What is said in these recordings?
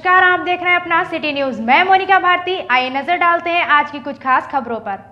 नमस्कार, आप देख रहे हैं अपना सिटी न्यूज। मैं मोनिका भारती। आइए नजर डालते हैं आज की कुछ खास खबरों पर।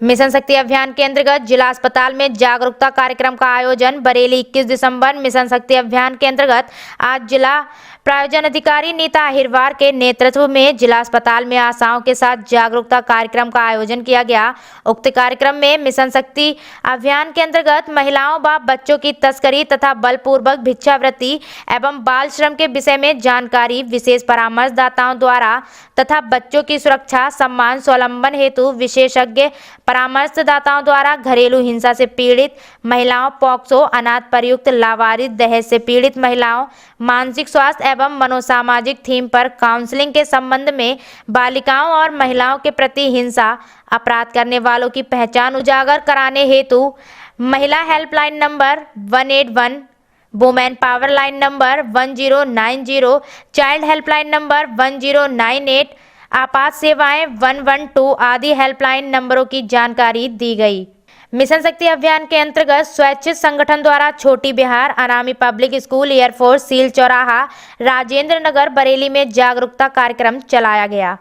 मिशन शक्ति अभियान के अंतर्गत जिला अस्पताल में जागरूकता कार्यक्रम का आयोजन। बरेली 21 दिसंबर। मिशन शक्ति अभियान के अंतर्गत आज जिला प्रायोजन अधिकारी नीता अहिरवार के नेतृत्व में जिला अस्पताल में आशाओं के साथ जागरूकता कार्यक्रम का आयोजन किया गया। उक्त कार्यक्रम में मिशन शक्ति अभियान के अंतर्गत महिलाओं व बच्चों की तस्करी तथा बलपूर्वक भिक्षावृत्ति एवं बाल श्रम के विषय में जानकारी विशेष परामर्शदाताओं द्वारा तथा बच्चों की सुरक्षा, सम्मान, स्वावलंबन हेतु विशेषज्ञ परामर्शदाताओं द्वारा घरेलू हिंसा से पीड़ित महिलाओं, पॉक्सो, अनाथ प्रयुक्त, लावारिस, दहेज से पीड़ित महिलाओं, मानसिक स्वास्थ्य एवं मनोसामाजिक थीम पर काउंसलिंग के संबंध में बालिकाओं और महिलाओं के प्रति हिंसा अपराध करने वालों की पहचान उजागर कराने हेतु महिला helpline number 181, women power line number 1090, child helpline number 1098, आपात सेवाएं 112 आदि हेल्पलाइन नंबरों की जानकारी दी गई। मिशन शक्ति अभियान के अंतर्गत स्वैच्छिक संगठन द्वारा छोटी बिहार, अनामी पब्लिक स्कूल, एयरफोर्स, सील चौराहा, राजेंद्र नगर, बरेली में जागरूकता कार्यक्रम चलाया गया।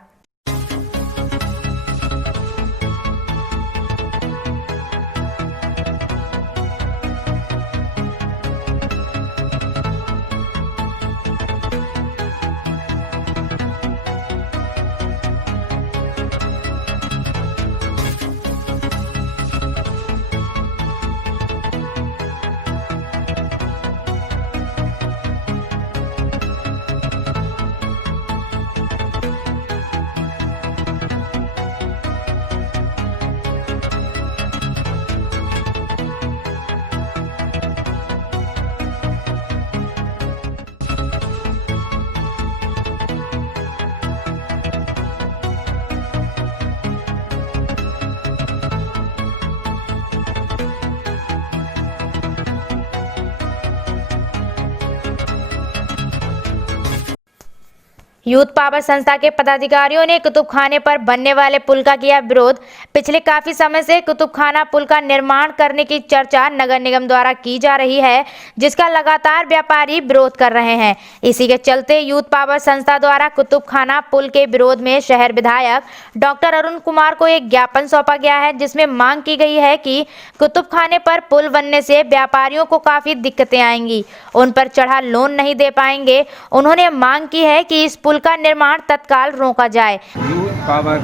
यूथ पावर संस्था के पदाधिकारियों ने कुतुबखाने पर बनने वाले पुल का किया विरोध। पिछले काफी समय से कुतुबखाना पुल का निर्माण करने की चर्चा नगर निगम द्वारा की जा रही है, जिसका लगातार व्यापारी विरोध कर रहे हैं। इसी के चलते यूथ पावर संस्था द्वारा कुतुबखाना पुल के विरोध में शहर विधायक डॉक्टर अरुण कुमार को एक ज्ञापन सौंपा गया है, जिसमें मांग की गई है कि कुतुबखाने पर पुल बनने से व्यापारियों को काफी दिक्कतें आएंगी, उन पर चढ़ा लोन नहीं दे पाएंगे। उन्होंने मांग की है कि इस पुल का निर्माण तत्काल रोका जाए। यूथ पावर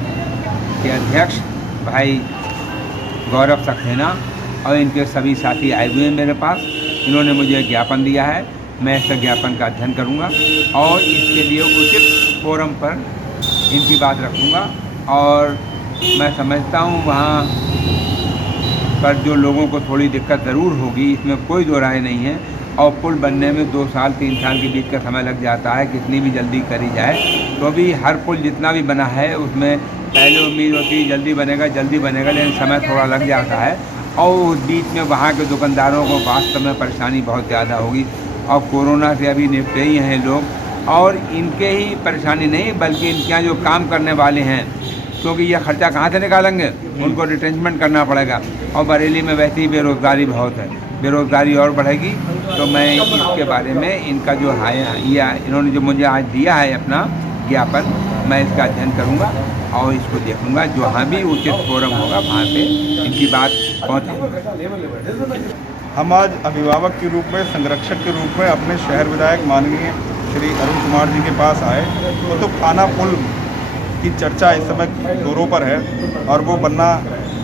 के अध्यक्ष भाई गौरव सक्सेना और इनके सभी साथी आए हुए हैं मेरे पास। इन्होंने मुझे ज्ञापन दिया है, मैं इस ज्ञापन का अध्ययन करूंगा और इसके लिए उचित फोरम पर इनकी बात रखूंगा। और मैं समझता हूं वहां पर जो लोगों को थोड़ी दिक्कत ज़रूर होगी, इसमें कोई दो राय नहीं है। और पुल बनने में 2 साल 3 साल के बीच का समय लग जाता है, कितनी भी जल्दी करी जाए तो भी हर पुल जितना भी बना है उसमें पहले उम्मीद होती है जल्दी बनेगा, लेकिन समय थोड़ा लग जाता है और उस बीच में वहाँ के दुकानदारों को वास्तव में परेशानी बहुत ज़्यादा होगी। और कोरोना से अभी निपटे ही हैं लोग, और इनके ही परेशानी नहीं बल्कि इनके यहाँ जो काम करने वाले हैं, क्योंकि यह खर्चा कहाँ से निकालेंगे, उनको रिटेंचमेंट करना पड़ेगा। और बरेली में वैसे ही बेरोज़गारी बहुत है, बेरोज़गारी और बढ़ेगी। तो मैं इसके बारे में इनका जो है इन्होंने जो मुझे आज दिया है अपना ज्ञापन, मैं इसका अध्ययन करूंगा और इसको देखूंगा। जहाँ भी उचित फोरम होगा वहाँ पे इनकी बात पहुँचेगी। हम आज अभिभावक के रूप में, संरक्षक के रूप में अपने शहर विधायक माननीय श्री अरुण कुमार जी के पास आए। कुतुबखाना पुल की चर्चा इस समय जोरों पर है और वो बनना,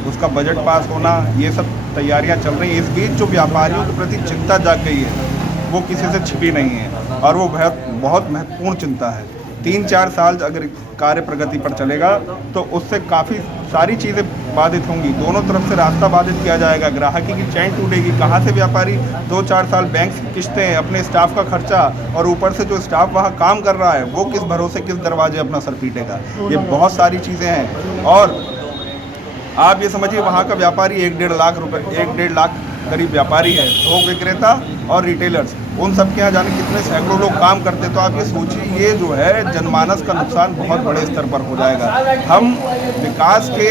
उसका बजट पास होना, ये सब तैयारियां चल रही हैं। इस बीच जो व्यापारियों के प्रति चिंता जाग गई है वो किसी से छिपी नहीं है और वो बहुत महत्वपूर्ण चिंता है। 3-4 साल अगर कार्य प्रगति पर चलेगा तो उससे काफ़ी सारी चीज़ें बाधित होंगी। दोनों तरफ से रास्ता बाधित किया जाएगा, ग्राहकी की चैन टूटेगी। कहाँ से व्यापारी 2-4 साल बैंक से किस्तें, अपने स्टाफ का खर्चा और ऊपर से जो स्टाफ वहाँ काम कर रहा है वो किस भरोसे, किस दरवाजे अपना सर पीटेगा। ये बहुत सारी चीज़ें हैं। और आप ये समझिए वहाँ का व्यापारी 1-1.5 लाख करीब व्यापारी है, थोक विक्रेता और रिटेलर्स, उन सब के यहाँ जाने कितने सैकड़ों लोग काम करते। तो आप ये सोचिए, ये जो है जनमानस का नुकसान बहुत बड़े स्तर पर हो जाएगा। हम विकास के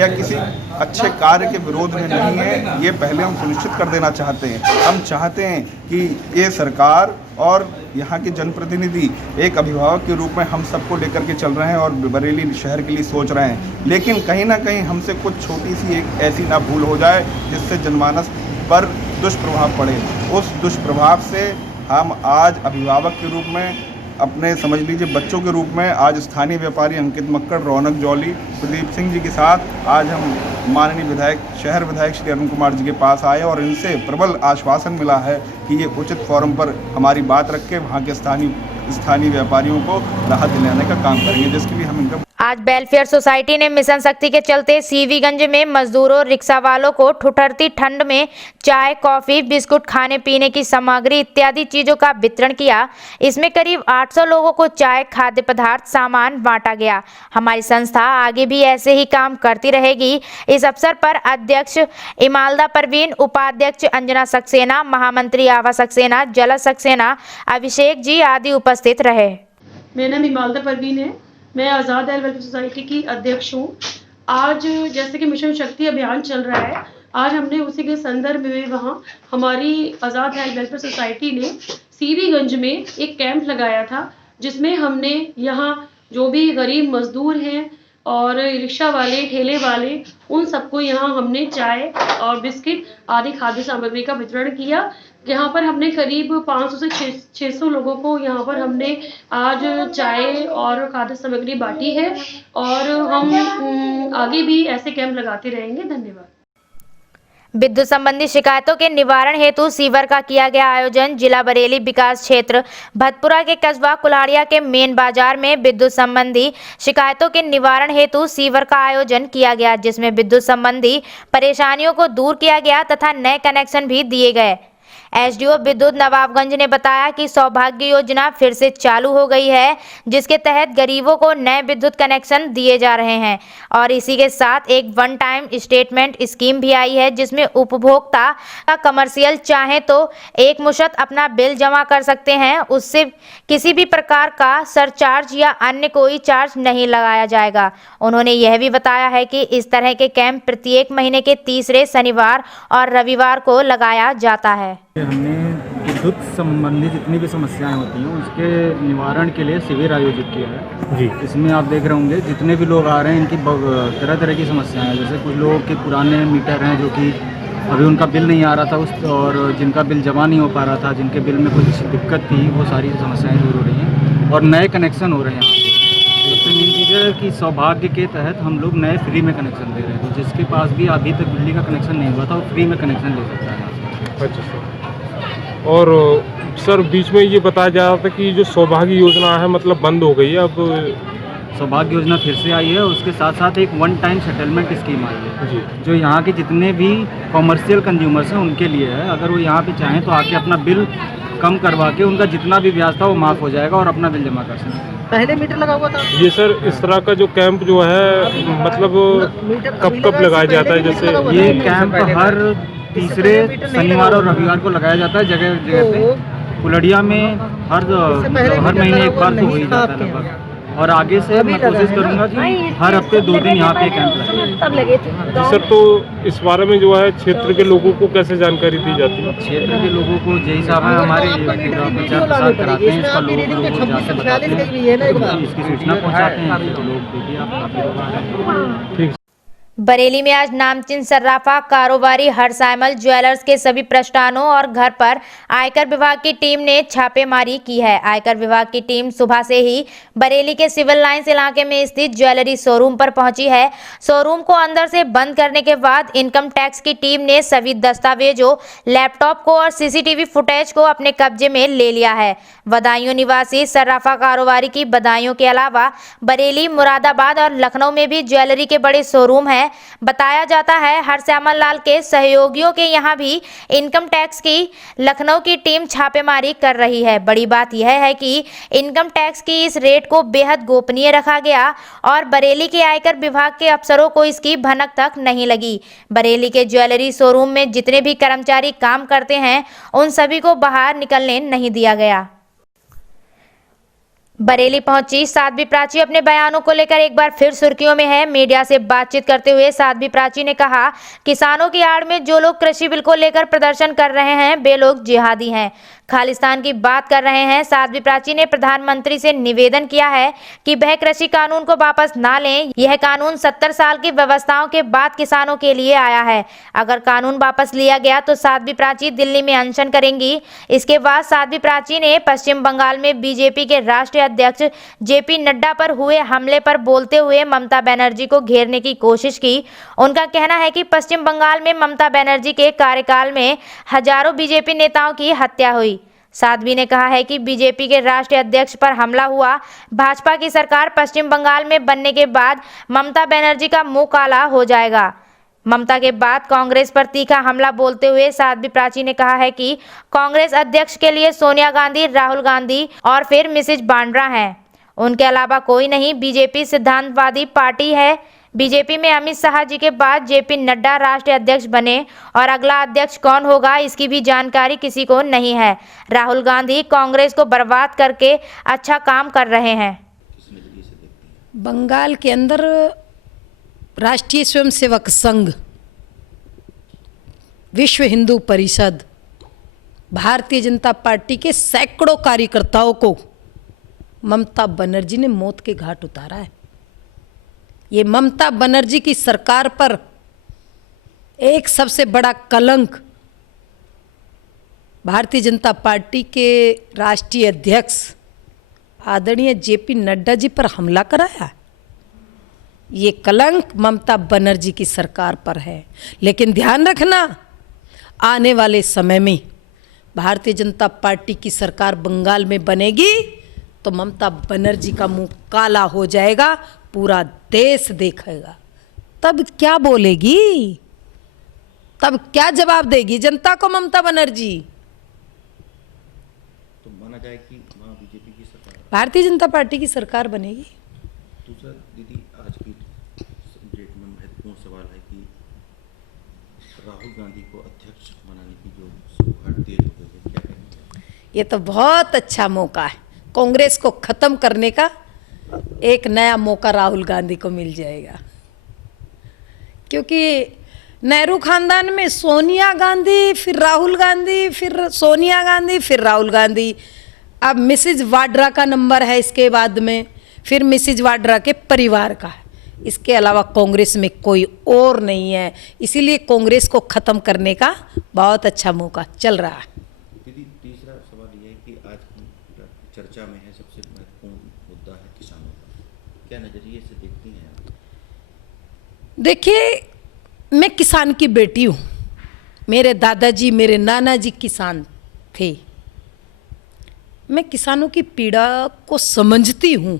या किसी अच्छे कार्य के विरोध में नहीं है, ये पहले हम सुनिश्चित कर देना चाहते हैं। हम चाहते हैं कि ये सरकार और यहाँ के जनप्रतिनिधि एक अभिभावक के रूप में हम सबको लेकर के चल रहे हैं और बरेली शहर के लिए सोच रहे हैं, लेकिन कहीं ना कहीं हमसे कुछ छोटी सी एक ऐसी ना भूल हो जाए जिससे जनमानस पर दुष्प्रभाव पड़े। उस दुष्प्रभाव से हम आज अभिभावक के रूप में अपने समझ लीजिए बच्चों के रूप में आज स्थानीय व्यापारी अंकित मक्कड़, रौनक जौली, प्रदीप सिंह जी के साथ आज हम माननीय विधायक, शहर विधायक श्री अरुण कुमार जी के पास आए और इनसे प्रबल आश्वासन मिला है कि ये उचित फोरम पर हमारी बात रख के वहाँ के स्थानीय व्यापारियों को राहत दिलाने का काम करेंगे, जिसके लिए हम इनका। आज वेलफेयर सोसाइटी ने मिशन शक्ति के चलते सीवीगंज में मजदूरों और रिक्शा वालों को ठुठरती ठंड में चाय, कॉफी, बिस्कुट, खाने पीने की सामग्री इत्यादि चीजों का वितरण किया। इसमें करीब 800 लोगों को चाय, खाद्य पदार्थ, सामान बांटा गया। हमारी संस्था आगे भी ऐसे ही काम करती रहेगी। इस अवसर पर अध्यक्ष इमालदा परवीन, उपाध्यक्ष अंजना सक्सेना, महामंत्री आभा सक्सेना, जलज सक्सेना, अभिषेक जी आदि उपस्थित रहे। मेरा नाम इमालदा परवीन है, मैं आज़ाद वेलफेयर सोसाइटी की अध्यक्ष हूँ। आज जैसे कि मिशन शक्ति अभियान चल रहा है, आज हमने उसी के संदर्भ में वहाँ हमारी आज़ाद वेलफेयर सोसाइटी ने सीवीगंज में एक कैंप लगाया था, जिसमें हमने यहाँ जो भी गरीब मजदूर हैं और रिक्शा वाले, ठेले वाले, उन सबको यहाँ हमने चाय और बिस्किट आदि खाद्य सामग्री का वितरण किया। यहाँ पर हमने करीब 500 से 600 लोगों को यहाँ पर हमने आज चाय और खाद्य सामग्री बांटी है और हम आगे भी ऐसे कैंप लगाते रहेंगे। धन्यवाद। विद्युत संबंधी शिकायतों के निवारण हेतु सीवर का किया गया आयोजन। जिला बरेली विकास क्षेत्र भतपुरा के कस्बा कुल्हाड़िया के मेन बाजार में विद्युत संबंधी शिकायतों के निवारण हेतु सीवर का आयोजन किया गया, जिसमें विद्युत संबंधी परेशानियों को दूर किया गया तथा नए कनेक्शन भी दिए गए। एसडीओ विद्युत नवाबगंज ने बताया कि सौभाग्य योजना फिर से चालू हो गई है, जिसके तहत गरीबों को नए विद्युत कनेक्शन दिए जा रहे हैं और इसी के साथ एक वन टाइम स्टेटमेंट स्कीम भी आई है, जिसमें उपभोक्ता का कमर्शियल चाहे तो एक मुश्त अपना बिल जमा कर सकते हैं। उससे किसी भी प्रकार का सरचार्ज या अन्य कोई चार्ज नहीं लगाया जाएगा। उन्होंने यह भी बताया है कि इस तरह के कैंप प्रत्येक महीने के तीसरे शनिवार और रविवार को लगाया जाता है। हमने विद्युत संबंधी जितनी भी समस्याएं होती हैं उसके निवारण के लिए शिविर आयोजित किया है जी। इसमें आप देख रहे होंगे जितने भी लोग आ रहे हैं इनकी तरह तरह की समस्याएं हैं। जैसे कुछ लोगों के पुराने मीटर हैं जो कि अभी उनका बिल नहीं आ रहा था और जिनका बिल जमा नहीं हो पा रहा था, जिनके बिल में कुछ दिक्कत थी, वो सारी समस्याएँ दूर हो रही हैं और नए कनेक्शन हो रहे हैं। सबसे मेन चीज़ है कि सौभाग्य के तहत हम लोग नए फ्री में कनेक्शन दे रहे हैं, तो जिसके पास भी अभी तक बिजली का कनेक्शन नहीं हुआ था वो फ्री में कनेक्शन ले सकता है। अच्छा सर। और सर बीच में ये बताया जा रहा था कि जो सौभाग्य योजना है मतलब बंद हो गई है, अब सौभाग्य योजना फिर से आई है। उसके साथ साथ एक वन टाइम सेटलमेंट स्कीम आई है जी, जो यहाँ के जितने भी कॉमर्शियल कंज्यूमर्स हैं उनके लिए है। अगर वो यहाँ पे चाहें तो आके अपना बिल कम करवा के उनका जितना भी ब्याज था वो माफ़ हो जाएगा और अपना बिल जमा कर सकते हैं। पहले मीटर लगा हुआ था ये सर इस तरह का जो कैंप जो है मतलब कब लगाया जाता है? जैसे ये कैंप हर तीसरे शनिवार और रविवार को लगाया जाता है जगह जगह पे। कुल्हाड़िया में हर महीने एक बार तो हो ही जाता है लगभग, और आगे से मैं कोशिश करूंगा कि हर हफ्ते 2 दिन यहाँ पे कैंप लगे। जी सर, तो इस बारे में जो है क्षेत्र के लोगों को कैसे जानकारी दी जाती है? क्षेत्र के लोगों को जय साहब है हमारे प्रचार प्रसार कराते हैं, इसका लोगों को जाकर बताते हैं, इसकी सूचना पहुँचाते हैं, तो लोग देखिए आप काफ़ी लोग आ रहे हैं। बरेली में आज नामचीन सर्राफा कारोबारी हरसाइमल ज्वेलर्स के सभी प्रतिष्ठानों और घर पर आयकर विभाग की टीम ने छापेमारी की है। आयकर विभाग की टीम सुबह से ही बरेली के सिविल लाइंस इलाके में स्थित ज्वेलरी शोरूम पर पहुंची है। शोरूम को अंदर से बंद करने के बाद इनकम टैक्स की टीम ने सभी दस्तावेजों, लैपटॉप को और सीसीटीवी फुटेज को अपने कब्जे में ले लिया है। बदायूं निवासी सर्राफा कारोबारी की बदायूं के अलावा बरेली, मुरादाबाद और लखनऊ में भी ज्वेलरी के बड़े शोरूम हैं। बताया जाता है हरश्यामल लाल के सहयोगियों के यहाँ भी इनकम टैक्स की लखनऊ की टीम छापेमारी कर रही है। बड़ी बात यह है कि इनकम टैक्स की इस रेड को बेहद गोपनीय रखा गया और बरेली के आयकर विभाग के अफसरों को इसकी भनक तक नहीं लगी। बरेली के ज्वेलरी शोरूम में जितने भी कर्मचारी काम करते हैं उन सभी को बाहर निकलने नहीं दिया गया। बरेली पहुंची साध्वी प्राची अपने बयानों को लेकर एक बार फिर सुर्खियों में है। मीडिया से बातचीत करते हुए साध्वी प्राची ने कहा, किसानों की आड़ में जो लोग कृषि बिल को लेकर प्रदर्शन कर रहे हैं वे लोग जिहादी हैं। खालिस्तान की बात कर रहे हैं। साध्वी प्राची ने प्रधानमंत्री से निवेदन किया है कि वह कृषि कानून को वापस ना लें। यह कानून 70 साल की व्यवस्थाओं के बाद किसानों के लिए आया है। अगर कानून वापस लिया गया तो साध्वी प्राची दिल्ली में अनशन करेंगी। इसके बाद साध्वी प्राची ने पश्चिम बंगाल में बीजेपी के राष्ट्रीय अध्यक्ष जेपी नड्डा पर हुए हमले पर बोलते हुए ममता बनर्जी को घेरने की कोशिश की। उनका कहना है कि पश्चिम बंगाल में ममता बनर्जी के कार्यकाल में हजारों बीजेपी नेताओं की हत्या हुई। साध्वी ने कहा है कि बीजेपी के राष्ट्रीय अध्यक्ष पर हमला हुआ। भाजपा की सरकार पश्चिम बंगाल में बनने के बाद ममता बनर्जी का मुंह काला हो जाएगा। ममता के बाद कांग्रेस पर तीखा हमला बोलते हुए साध्वी प्राची ने कहा है कि कांग्रेस अध्यक्ष के लिए सोनिया गांधी, राहुल गांधी और फिर मिसेज बांड्रा हैं। उनके अलावा कोई नहीं। बीजेपी सिद्धांतवादी पार्टी है। बीजेपी में अमित शाह जी के बाद जेपी नड्डा राष्ट्रीय अध्यक्ष बने और अगला अध्यक्ष कौन होगा इसकी भी जानकारी किसी को नहीं है। राहुल गांधी कांग्रेस को बर्बाद करके अच्छा काम कर रहे हैं। बंगाल के अंदर राष्ट्रीय स्वयंसेवक संघ, विश्व हिंदू परिषद, भारतीय जनता पार्टी के सैकड़ों कार्यकर्ताओं को ममता बनर्जी ने मौत के घाट उतारा है। ये ममता बनर्जी की सरकार पर एक सबसे बड़ा कलंक भारतीय जनता पार्टी के राष्ट्रीय अध्यक्ष आदरणीय जेपी नड्डा जी पर हमला कराया। ये कलंक ममता बनर्जी की सरकार पर है। लेकिन ध्यान रखना, आने वाले समय में भारतीय जनता पार्टी की सरकार बंगाल में बनेगी तो ममता बनर्जी का मुंह काला हो जाएगा, पूरा देश देखेगा। तब क्या बोलेगी, तब क्या जवाब देगी जनता को ममता बनर्जी? तो माना जाए कि वहाँ बीजेपी की सरकार, भारतीय जनता पार्टी की सरकार बनेगी। दूसरा दीदी, आज की डेट में महत्वपूर्ण सवाल है कि राहुल गांधी को अध्यक्ष बनाने की जो सौगात तेज हो गई है, क्या कहेंगे? ये तो बहुत अच्छा मौका है। कांग्रेस को खत्म करने का एक नया मौका राहुल गांधी को मिल जाएगा, क्योंकि नेहरू खानदान में सोनिया गांधी, फिर राहुल गांधी, फिर सोनिया गांधी, फिर राहुल गांधी, अब मिसेज वाड्रा का नंबर है इसके बाद में, फिर मिसेज वाड्रा के परिवार का है। इसके अलावा कांग्रेस में कोई और नहीं है। इसीलिए कांग्रेस को ख़त्म करने का बहुत अच्छा मौका चल रहा है। दीदी, तीसरा सवाल ये है कि आज की चर्चा में है, सबसे महत्वपूर्ण मुद्दा है किसानों का। क्या नज़रिए से देखती हैं आप? देखिए, मैं किसान की बेटी हूँ। मेरे दादाजी, मेरे नाना जी किसान थे। मैं किसानों की पीड़ा को समझती हूँ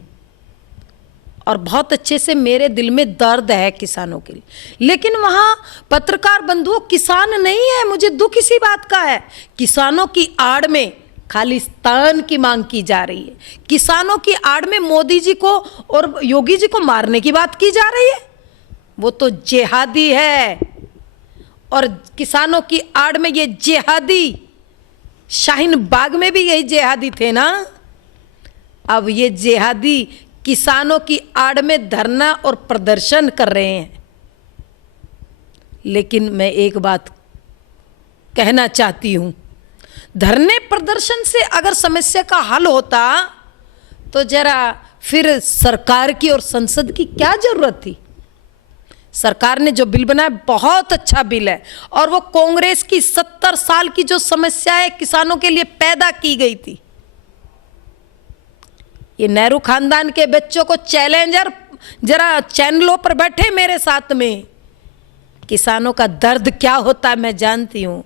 और बहुत अच्छे से मेरे दिल में दर्द है किसानों के लिए। लेकिन वहाँ पत्रकार बंधुओं किसान नहीं है। मुझे दुख इसी बात का है, किसानों की आड़ में खालिस्तान की मांग की जा रही है। किसानों की आड़ में मोदी जी को और योगी जी को मारने की बात की जा रही है। वो तो जिहादी है, और किसानों की आड़ में ये जिहादी, शाहीन बाग में भी यही जिहादी थे ना। अब ये जिहादी किसानों की आड़ में धरना और प्रदर्शन कर रहे हैं। लेकिन मैं एक बात कहना चाहती हूँ, धरने प्रदर्शन से अगर समस्या का हल होता तो जरा फिर सरकार की और संसद की क्या जरूरत थी। सरकार ने जो बिल बनाया बहुत अच्छा बिल है, और वो कांग्रेस की 70 साल की जो समस्याएं किसानों के लिए पैदा की गई थी। ये नेहरू खानदान के बच्चों को चैलेंजर जरा चैनलों पर बैठे मेरे साथ में, किसानों का दर्द क्या होता है मैं जानती हूँ।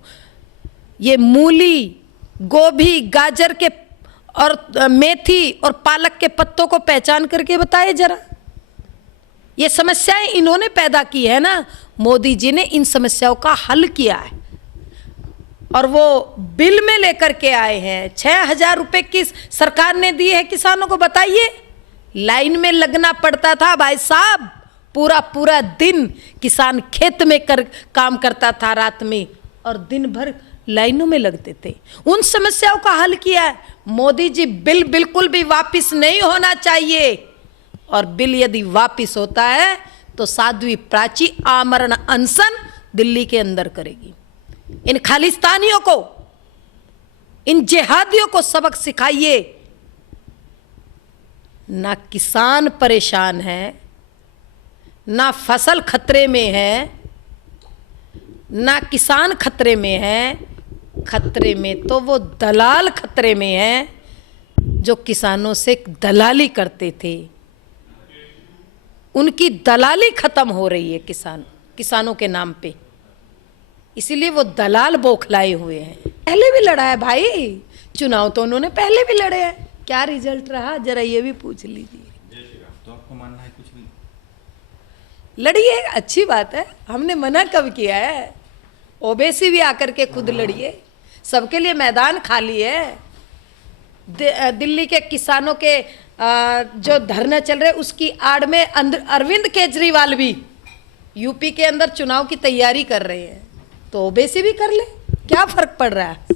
ये मूली, गोभी, गाजर के और मेथी और पालक के पत्तों को पहचान करके बताइए जरा। ये समस्याएं इन्होंने पैदा की है ना। मोदी जी ने इन समस्याओं का हल किया है और वो बिल में लेकर के आए हैं। 6,000 रुपये की सरकार ने दी है किसानों को। बताइए, लाइन में लगना पड़ता था भाई साहब, पूरा पूरा दिन किसान खेत में काम करता था रात में, और दिन भर लाइनों में लगते थे। उन समस्याओं का हल किया है मोदी जी। बिल बिल्कुल भी वापस नहीं होना चाहिए, और बिल यदि वापस होता है तो साध्वी प्राची आमरण अनशन दिल्ली के अंदर करेगी। इन खालिस्तानियों को, इन जिहादियों को सबक सिखाइए। ना किसान परेशान है, ना फसल खतरे में है, ना किसान खतरे में है। खतरे में तो वो दलाल खतरे में है जो किसानों से दलाली करते थे। उनकी दलाली खत्म हो रही है किसानों के नाम पे, इसीलिए वो दलाल बौखलाए हुए हैं। पहले भी लड़ा है भाई, चुनाव तो उन्होंने पहले भी लड़े हैं। क्या रिजल्ट रहा जरा ये भी पूछ लीजिए। तो आपको मानना है कुछ भी लड़िए, अच्छी बात है, हमने मना कब किया है। ओबीसी भी आकर के खुद लड़िए, सबके लिए मैदान खाली है। दिल्ली के किसानों के जो धरने चल रहे उसकी आड़ में अरविंद केजरीवाल भी यूपी के अंदर चुनाव की तैयारी कर रहे हैं, तो ओबीसी भी कर ले, क्या फर्क पड़ रहा है।